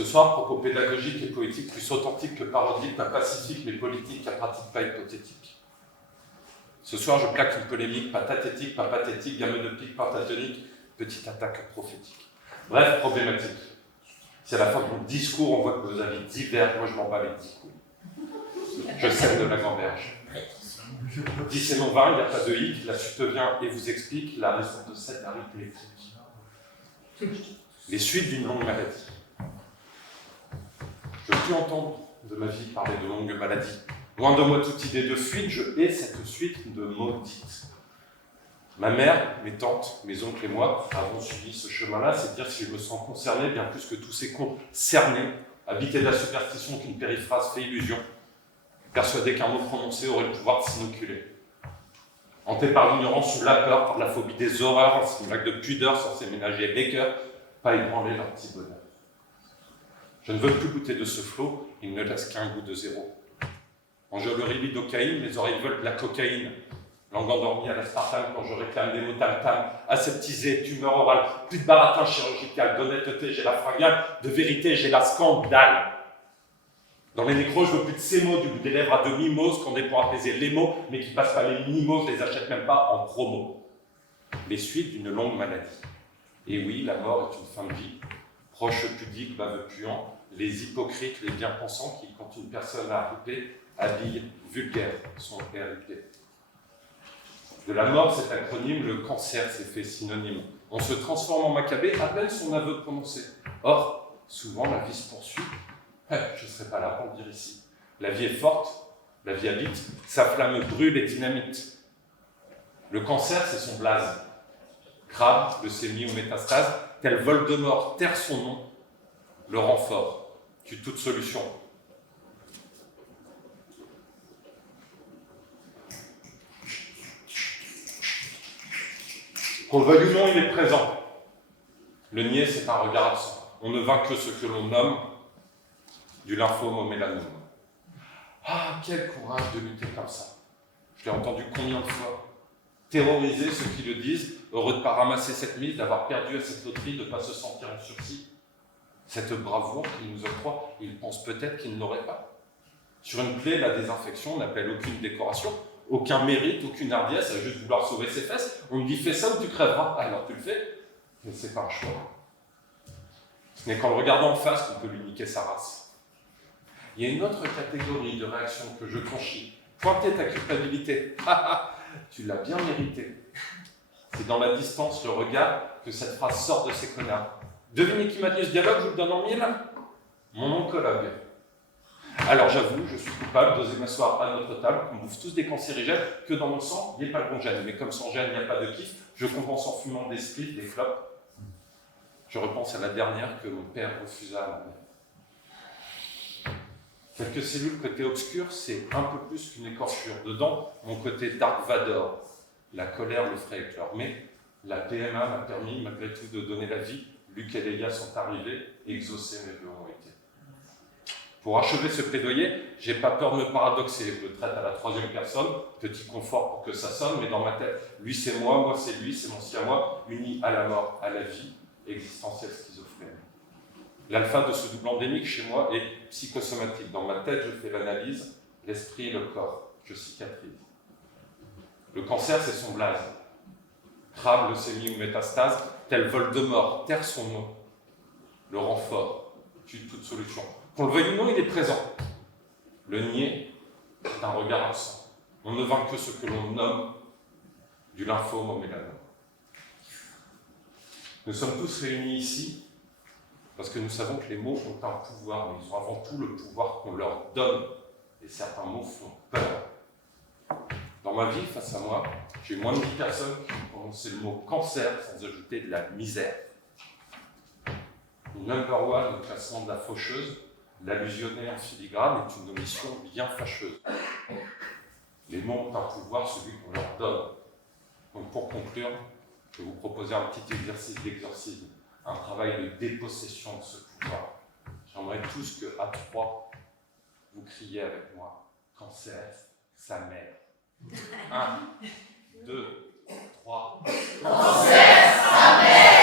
Ce soir, propos pédagogiques et poétiques plus authentiques que parodiques, pas pacifiques mais politiques, à pratique pas hypothétique. Ce soir, je plaque une polémique, pas pathétique, pas pathétique, gamme de pique, pentatonique, petite attaque prophétique. Bref, problématique. Si à la fin de mon discours, on voit que vos avis divergent, moi je m'en bats les discours. Je sème de la gamberge. 10 et non 20, il n'y a pas de hic, la suite vient et vous explique la raison de cette arithmétique. Les suites d'une longue maladie. Je veux plus entendre de ma vie parler de longue maladie. Loin de moi toute idée de fuite, je hais cette suite de maudites. Ma mère, mes tantes, mes oncles et moi avons suivi ce chemin-là, c'est dire si je me sens concerné, bien plus que tous ces cons cernés, habités de la superstition qu'une périphrase fait illusion, persuadés qu'un mot prononcé aurait le pouvoir de s'inoculer. Hanté par l'ignorance ou la peur, par la phobie des horreurs, ainsi qu'une vague de pudeur censée ménager les cœurs, pas ébranler leur petit bonheur. Je ne veux plus goûter de ce flot, il ne laisse qu'un goût de zéro. Enjôlerie lidocaïne, mes oreilles veulent de la cocaïne. Langue endormie à l'aspartame quand je réclame des mots tam-tam. Aseptisé, tumeur orale, plus de baratin chirurgical, d'honnêteté, j'ai la fringale, de vérité, j'ai la scandale. Dans les nécros, je veux plus de ces mots, du bout des lèvres à demi-mose, qu'on est pour apaiser les mots, mais qui passent pas les mimos, je les achète même pas en promo. Les suites d'une longue maladie. Et oui, la mort est une fin de vie. Proche pudique, baveux puant, les hypocrites, les bien-pensants qui, quand une personne a arrivé, habille vulgaire son RIP. De la mort, cet acronyme, le cancer s'est fait synonyme. On se transforme en Maccabée à peine son aveu prononcé. Or, souvent la vie se poursuit. Je ne serai pas là pour le dire ici. La vie est forte, la vie habite, sa flamme brûle et dynamite. Le cancer, c'est son blaze. Crabe, leucémie ou métastase, tel Voldemort terre son nom, le renfort, tue toute solution. Qu'on le veuille ou non, il est présent. Le nier, c'est un regard absent. On ne vainc que ce que l'on nomme du lymphome au mélanome. Ah, quel courage de lutter comme ça. Je l'ai entendu combien de fois. Terroriser ceux qui le disent, heureux de ne pas ramasser cette mise, d'avoir perdu à cette loterie, de ne pas se sentir en sursis. Cette bravoure qu'il nous octroie, ils pensent peut-être qu'ils ne l'auraient pas. Sur une plaie, la désinfection n'appelle aucune décoration, aucun mérite, aucune hardiesse, à juste vouloir sauver ses fesses. On me dit fais ça ou tu crèveras. Alors tu le fais, mais c'est pas un choix. Ce n'est qu'en le regardant en face qu'on peut lui niquer sa race. Il y a une autre catégorie de réaction que je franchis. Pointer ta culpabilité. Tu l'as bien mérité. C'est dans la distance, le regard, que cette phrase sort de ces connards. Devinez qui m'a dit ce dialogue, je vous le donne en mille. Mon oncologue. Alors j'avoue, je suis coupable d'oser m'asseoir à notre table, qu'on bouffe tous des cancérigènes, que dans mon sang, il n'y ait pas le bon gène. Mais comme sans gène, il n'y a pas de kiff, je compense en fumant des spliffs, des clopes. Je repense à la dernière que mon père refusa à ma mère. Quelques cellules côté obscur, c'est un peu plus qu'une écorchure. Dedans, mon côté Dark Vador. La colère le ferait éclore. Mais la PMA m'a permis, malgré tout, de donner la vie. Luc et Léa sont arrivés, exaucés mes vœux ont été. Pour achever ce plaidoyer, j'ai pas peur de me paradoxer. Je le traite à la troisième personne, petit confort pour que ça sonne, mais dans ma tête, lui c'est moi c'est lui, c'est mon siamois, unis à la mort, à la vie, existentielle schizophrène. L'alpha de ce double endémique chez moi est psychosomatique. Dans ma tête, je fais l'analyse, l'esprit et le corps. Je cicatrise. Le cancer, c'est son blaze. Crabe, leucémie ou métastase, tel Voldemort, terre son nom. Le renfort, tue toute solution. Qu'on le veuille ou non, il est présent. Le nier est un regard absent. On ne vainc que ce que l'on nomme du lymphome au mélanome. Nous sommes tous réunis ici parce que nous savons que les mots ont un pouvoir, mais ils ont avant tout le pouvoir qu'on leur donne. Et certains mots font peur. Dans ma vie, face à moi, j'ai moins de 10 personnes qui ont prononcé le mot cancer sans ajouter de la misère. Une number one au classement de la faucheuse, l'allusionner en filigrane est une omission bien fâcheuse. Les mots ont un pouvoir, celui qu'on leur donne. Donc pour conclure, je vais vous proposer un petit exercice d'exorcisme, un travail de dépossession de ce pouvoir. J'aimerais tous que, à 3, vous criez avec moi « Cancer, sa mère ». 1, 2, 3. Cancer, sa mère.